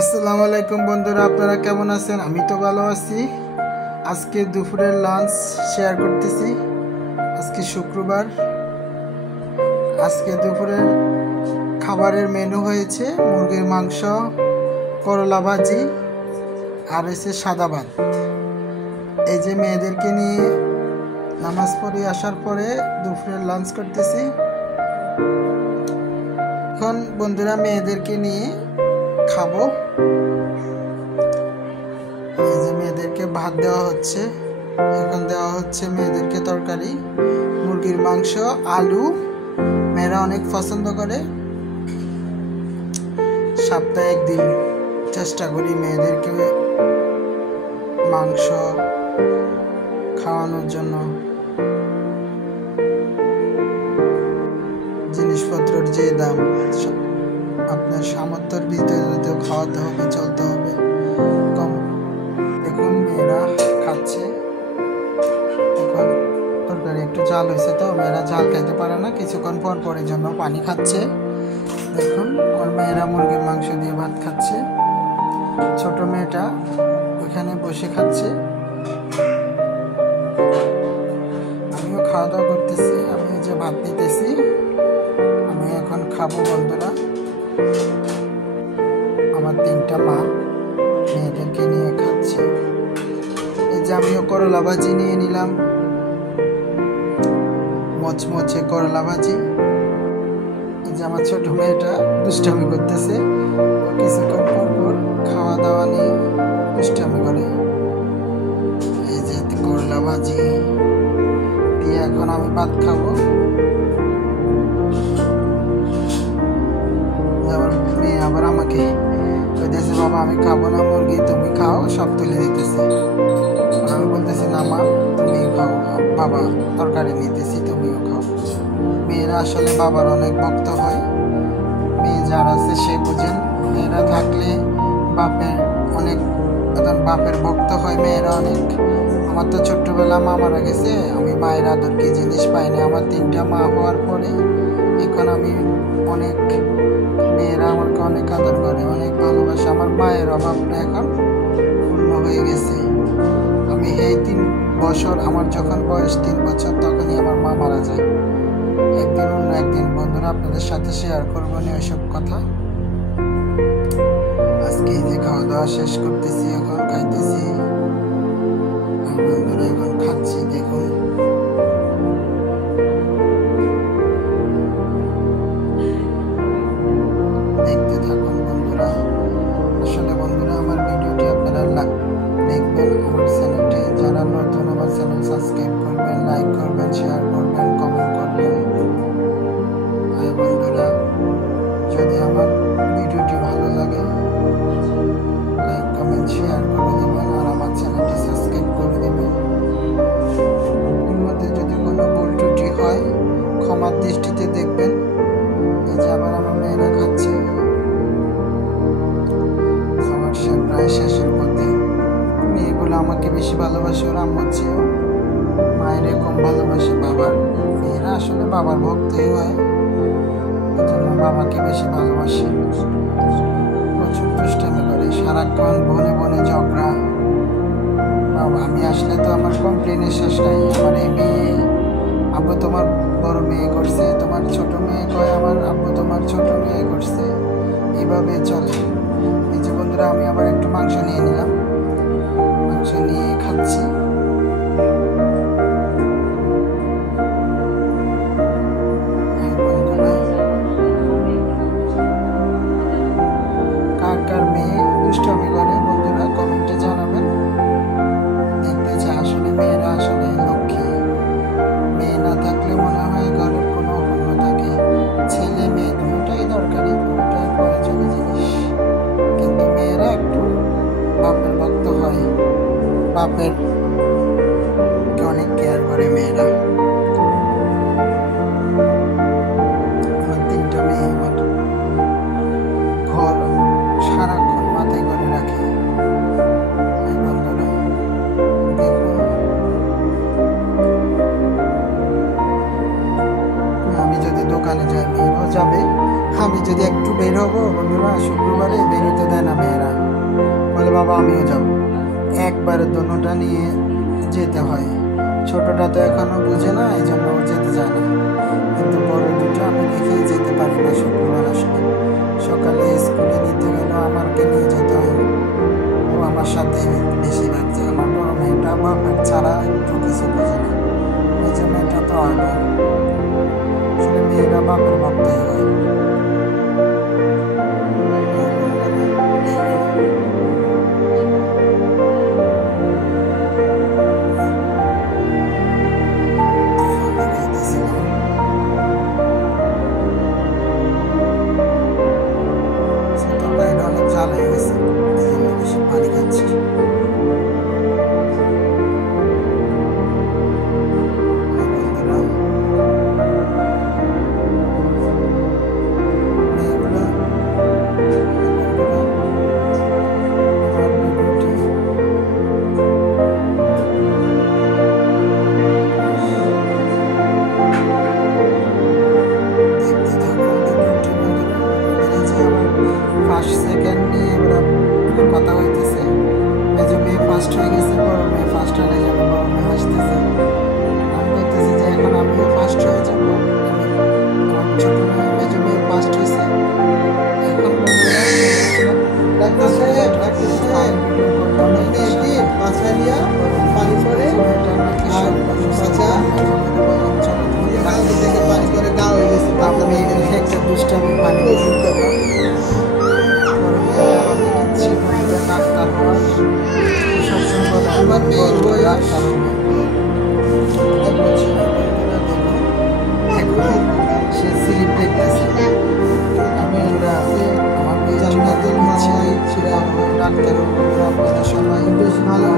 আসসালামু আলাইকুম বন্ধুরা, আপনারা কেমন আছেন? আমি তো ভালো আছি। আজকে দুপুরের লাঞ্চ শেয়ার করতেছি। আজকে শুক্রবার। আজকে দুপুরের খাবারের মেনু হয়েছে মুরগির মাংস, করলা ভাজি আর হয়েছে সাদা ভাত। এই যে মেয়েদেরকে নিয়ে নামাজ পড়ে আসার পরে দুপুরের লাঞ্চ করতেছি। এখন বন্ধুরা মেয়েদেরকে নিয়ে খাবো। এই যে মেয়েদেরকে ভাত দেওয়া হচ্ছে। এখন দেওয়া হচ্ছে মেয়েদেরকে তরকারি, মুরগির মাংস, আলু। মেয়েরা অনেক পছন্দ করে। সপ্তাহে একদিন চেষ্টা করি মেয়েদেরকে মাংস খাওয়ানোর জন্য। জিনিসপত্রের যে দাম, আপনার সামর্থ্যের ভিতরে তো খাওয়াতে হবে, চলতে হবে। কম দেখুন মেয়েরা খাচ্ছে। এখন তরকারি একটু ঝাল হয়েছে তো মেয়েরা ঝাল খাইতে পারে না, কিছুক্ষণ পর পরের জন্য পানি খাচ্ছে। দেখুন ওর মেয়েরা মুরগির মাংস দিয়ে ভাত খাচ্ছে। ছোট মেয়েটা ওইখানে বসে খাচ্ছে। আমিও খাওয়া দাওয়া করতেছি। আমি যে ভাত নিতেছি, আমি এখন খাবো বন্ধুরা। আমার তিনটা মা মেয়েদেরকে নিয়ে খাচ্ছে। এই যে আমিও করলা ভাজি নিয়ে নিলাম, মচমচে করলা ভাজি। এই যে আমার ছোট মেয়েটা দুষ্টামি করতেছে, কিছুক্ষণ পর পর খাওয়া দাওয়া নিয়ে দুষ্টামি করে। এই যে করলা ভাজি দিয়ে এখন আমি ভাত খাবো। মেয়ে আবার আমাকে কইতেছে, বাবা আমি খাবো না মুরগি, তুমি খাও, সব তুলে দিতেছে। আমি বলতেছি না মা তুমি খাও, বাবা তরকারি নিতেছি, তুমিও খাও। মেয়েরা আসলে বাবার অনেক ভক্ত হয়। মেয়ে যার আছে সে বুঝেন, মেয়েরা থাকলে বাপের অনেক বাপের ভক্ত হয় মেয়েরা অনেক। আমার তো ছোট্টবেলা মা মারা গেছে, আমি মায়ের আদর কি জিনিস পাইনি। আমার তিনটা মা হওয়ার পরে এখন আমি অনেক, মেয়েরা আমাকে অনেক আদর করে, অনেক ভালোবাসে। আমার মায়ের অভাবটা এখন পূর্ণ হয়ে গেছে। আমি এই 3 বছর, আমার যখন বয়স 3 বছর, তখনই আমার মা মারা যায়। একদিন অন্য একদিন বন্ধুরা আপনাদের সাথে শেয়ার করবো না ওইসব কথা। আজকে এই যে খাওয়া দাওয়া শেষ করতেছি, এখন খাইতেছি। আর বন্ধুরা এখন খাচ্ছি, দেখুন। দেখতে থাকুন বন্ধুরা। আসলে বন্ধুরা আমার ভিডিওটি আপনারা দেখবেন, আমার চ্যানেলটি যারা নতুন আমার চ্যানেল সাবস্ক্রাইব করবেন, লাইক করবেন, শেয়ার করবেন, কমেন্ট করবেন। আর বন্ধুরা যদি আমার ভিডিওটি ভালো লাগে লাইক কমেন্ট শেয়ার করে দেবেন আর আমার চ্যানেলটি সাবস্ক্রাইব করে দেবেন। এর মধ্যে যদি কোনো ভুল ত্রুটি হয় ক্ষমার দৃষ্টিতে দেখবেন। এই যে আবার আমার মেয়েরা খাচ্ছে। আমার প্রায় শেষের মধ্যে। মেয়েগুলো আমাকে বেশি ভালোবাসে, ওর আম্মুর চেয়েও। মায়ের কম ভালোবাসে বাবার। মেয়েরা আসলে বাবার ভক্তই হয়, এই জন্য বাবাকে বেশি ভালোবাসে। প্রচুর দুষ্টামি করে, সারাক্ষণ বনে বনে ঝগড়া। বাবা আমি আসলে তো আমার কমপ্লেনের শেষ নাই। আমার এই মেয়ে, আব্বু তোমার বড় মেয়ে করছে, তোমার ছোট মেয়ে কয় আমার আব্বু তোমার ছোট মেয়ে করছে, এইভাবে চলে। এই যে বন্ধুরা আমি আবার একটু মাংস নিয়ে নিলাম, মাংস নিয়ে খাচ্ছি। কার কার মেয়ে দুষ্টামি করে বন্ধুরা কমেন্টে জানাবেন। দেখতে চাই আসলে মেয়েরা আসলে লক্ষ্মী। মেয়ে না থাকলে মনে হয় ঘরের কোনো অপূর্ণ থাকে। ছেলে মেয়ে দুটোটাই দরকারি, দুটোটাই প্রয়োজনীয় জিনিস। কিন্তু মেয়েরা একটু বাপের ভক্ত হয়, বাপের অনেক কেয়ার করে মেয়েরা। আমার 3টা মেয়ে আমার ঘর সারাক্ষণ মাথায় করে রাখে। বন্ধুরা দেখুন আমি যদি দোকানে যাই মেয়েরাও যাবে, আমি যদি একটু বের হবো বন্ধুরা, শুক্রবারে বেরোতে দেয় না মেয়েরা। আমিও যাব। একবারে দোনোটা নিয়ে যেতে হয়। ছোটটা তো এখনো বুঝে না, এই জন্য ও যেতে চায় না, কিন্তু বড় দুটো আমি রেখেই যেতে পারি না। শুক্রবার আসলে সকালে স্কুলে নিতে গেলেও আমাকে নিয়ে যেতে হয়। ও আমার সাথে বেশিরভাগ যায়। আমার বড় মেয়েটা বাপের ছাড়া একটু কিছু বোঝে না, এই যে মেয়েটা তো আগে আসলে মেয়েরা বাপের ভক্তই হয়। তরকারিটা অনেক ঝাল হয়ে গেছে, এই জন্য বেশি পানি খাচ্ছি। ফার্স্ট সেকেন্ড নিয়ে এবার কথা হইতেছে। মেজো মেয়ে ফার্স্ট হয়ে গেছে, বড় মেয়ে ফার্স্ট হয়ে যাবে, বড় মেয়ে হাসতেছে। আমি বলতেছি যে এখন আমিও ফার্স্ট হয়ে যাব। ছোট মেয়ে মেজো মেয়ে ফার্স্ট হয়েছে, এখন একটা দুষ্টামি পানি ডাক্তার হওয়ার সবসময় আমার মেয়ের বয়স এখন সে স্লিপ দেখতেছে। আমি ওরা আমার মেয়ে জানাতে ইচ্ছে ছিল ডাক্তার সবাই বেশ ভালো